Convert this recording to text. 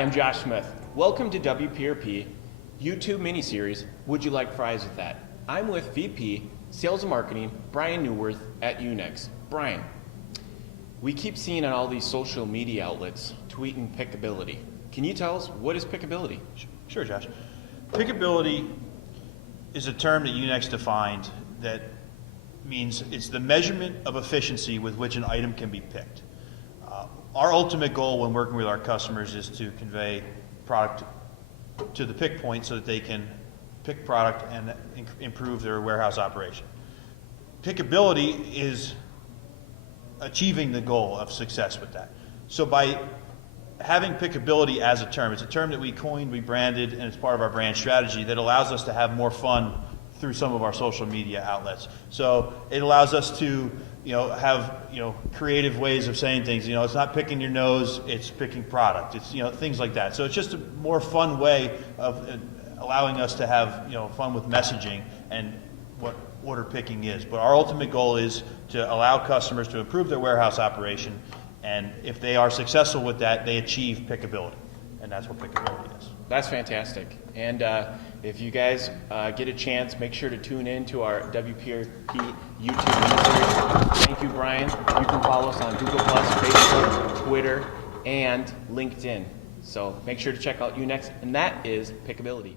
I'm Josh Smith. Welcome to WPRP YouTube miniseries, Would You Like Fries With That? I'm with VP Sales and Marketing, Brian Neuwirth at UNEX. Brian, we keep seeing on all these social media outlets tweeting Pickability. Can you tell us what is Pickability? Sure, Josh. Pickability is a term that UNEX defined that means it's the measurement of efficiency with which an item can be picked. Our ultimate goal when working with our customers is to convey product to the pick point so that they can pick product and improve their warehouse operation. Pickability is achieving the goal of success with that. So by having pickability as a term, it's a term that we coined, we branded, and it's part of our brand strategy that allows us to have more fun through some of our social media outlets. So it allows us to have creative ways of saying things. It's not picking your nose, it's picking product. It's things like that. So it's just a more fun way of allowing us to have fun with messaging and what order picking is. But our ultimate goal is to allow customers to improve their warehouse operation, and if they are successful with that, they achieve pickability, and that's what pickability is. That's fantastic. And if you guys get a chance, make sure to tune in to our WPRP YouTube miniseries. Thank you, Brian. You can follow us on Google+, Facebook, Twitter, and LinkedIn. So make sure to check out UNEX, and that is Pickability.